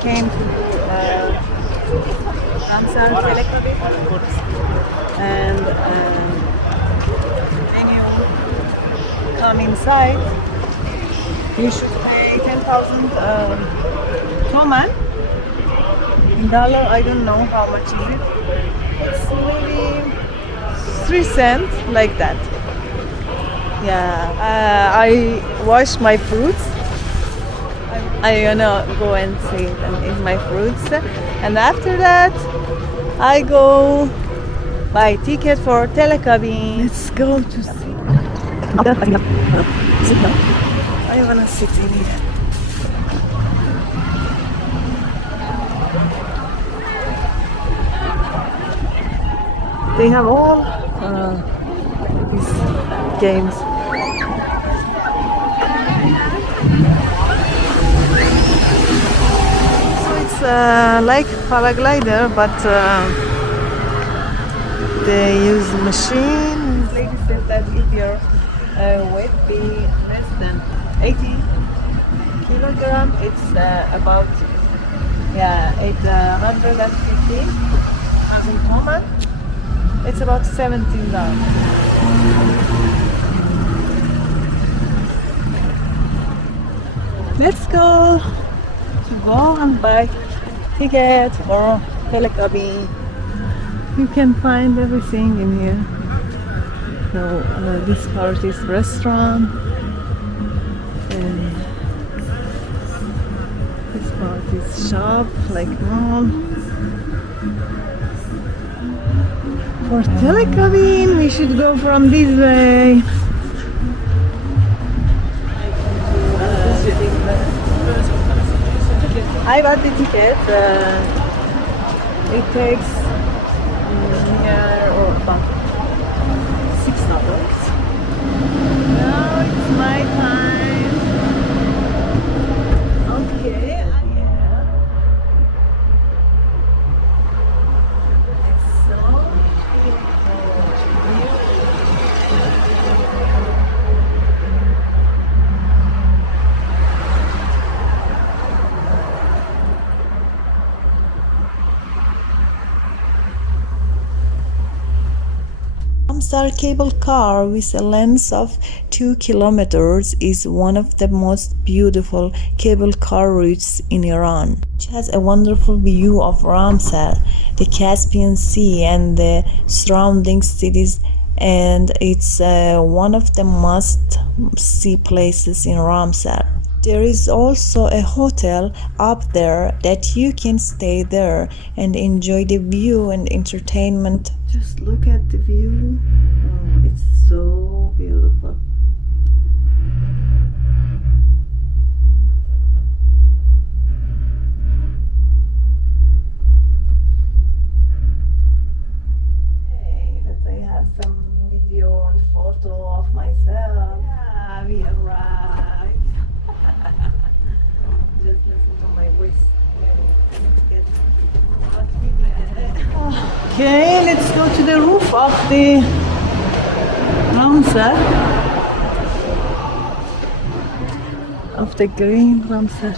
came to Ramsar Tekecabin, and when you come inside, you should pay 10,000 toman. In dollar, I don't know how much is it. It's maybe 3 cents, like that. Yeah, I wash my fruits. I gonna go and see and eat my fruits, and after that, I go buy ticket for Tekecabin. Let's go to see. I wanna sit in here. They have all these games. So it's like paraglider, but they use machine. Lady said that if your weight be less than 80 kilogram, it's about 850,000 toman. It's about $17. Let's go and buy ticket for Tekecabin. You can find everything in here. So this part is restaurant, and this part is shop, like mall. For Tekecabin, we should go from this way. I bought the ticket. It takes near or about $6. Now it's my time. Okay. Ramsar cable car with a length of 2 kilometers is one of the most beautiful cable car routes in Iran. It has a wonderful view of Ramsar, the Caspian Sea and the surrounding cities, and it's one of the must-see places in Ramsar. There is also a hotel up there that you can stay there and enjoy the view and entertainment. Just look at the view. Oh, it's so beautiful. Hey, let's say have some video and photo of myself. Yeah, we arrived. Just listen to my voice. Okay, let's go to the roof of the Ramsar, of the green Ramsar.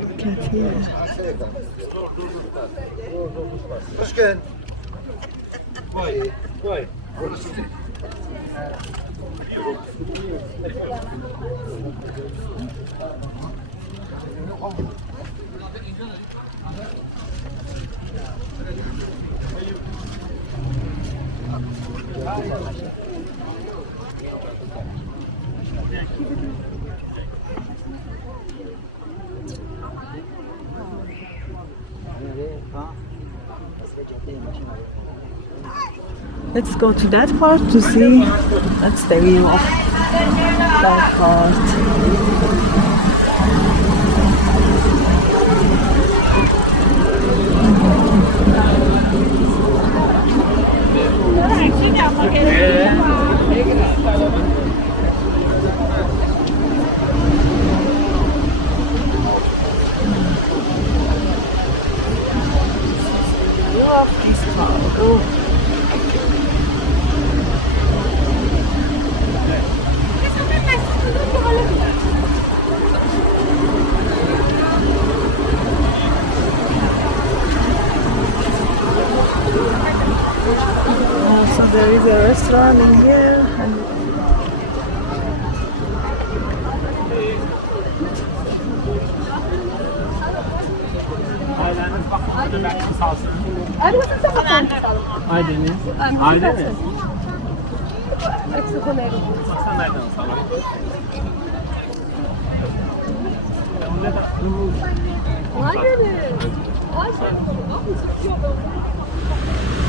Look at here. Başkan. Vay, vay. Let's go to that part to see. That's the view of that part. this cargo. So there is a restaurant in here, and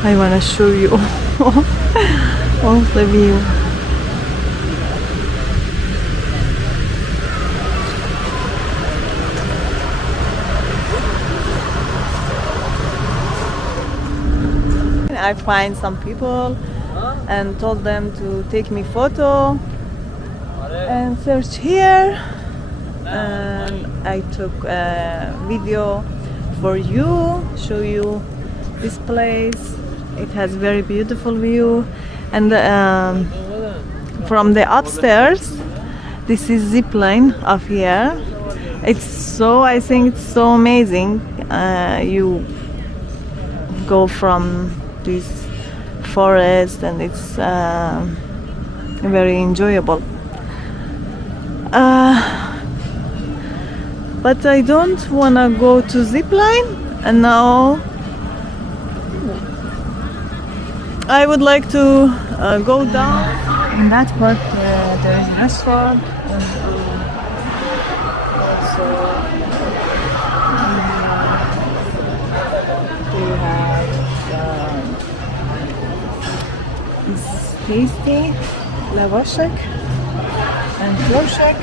I want to show you all the view. I find some people and told them to take me photo and search here, and I took a video for you, show you this place. It has very beautiful view, and from the upstairs this is zip line up here. I think it's so amazing. You go from this forest, and it's very enjoyable. But I don't wanna go to zip line, and now I would like to go down. In that part there is a restaurant, and also they have this tasty lavaşak and kloşak.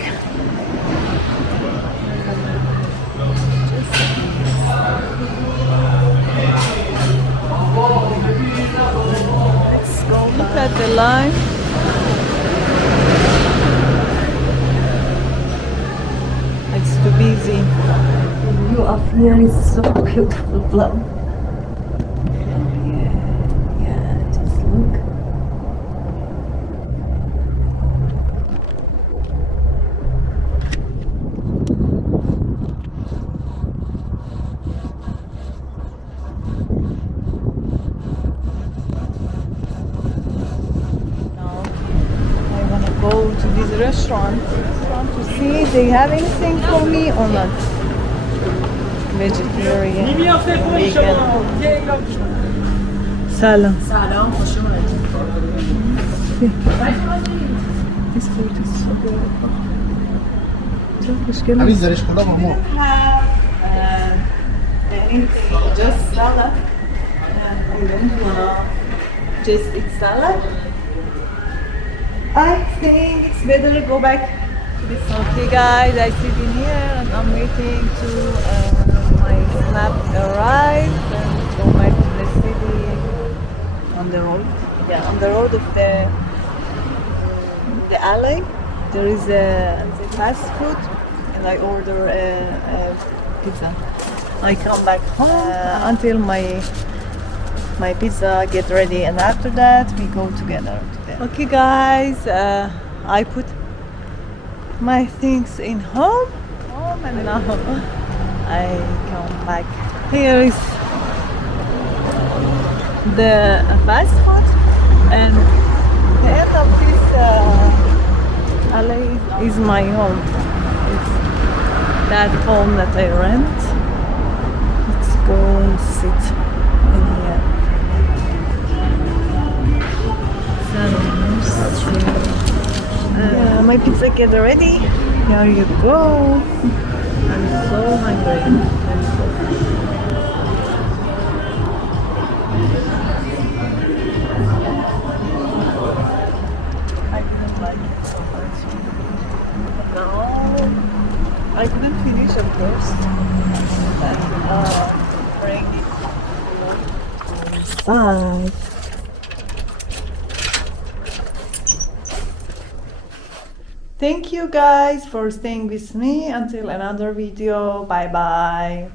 Let's go look at the line. It's too busy. The view up here is so beautiful. Yeah, just look. Go to this restaurant to see if they have anything for me or not. Vegetarian, vegan. Salam. سلام خوش اومدید. This food is so beautiful. عزیز زرش کلا با ما. Anything, just salad. We don't wanna just eat salad. I think it's better to go back to this. Okay guys, I sit in here and I'm waiting to my snap arrive and go back to the city on the road. Yeah, on the road of the alley. There is a fast food, and I order a pizza. I come back home until my pizza get ready, and after that we go together. Okay guys, I put my things in home, and now I come back. Here is the fast food, and the end of this alley is my home. It's that home that I rent. Let's go and sit in here. My pizza get ready. Here you go. I'm so hungry. I didn't like it so much. No, I couldn't finish, of course. But bring it inside. Thank you guys for staying with me until another video. Bye bye.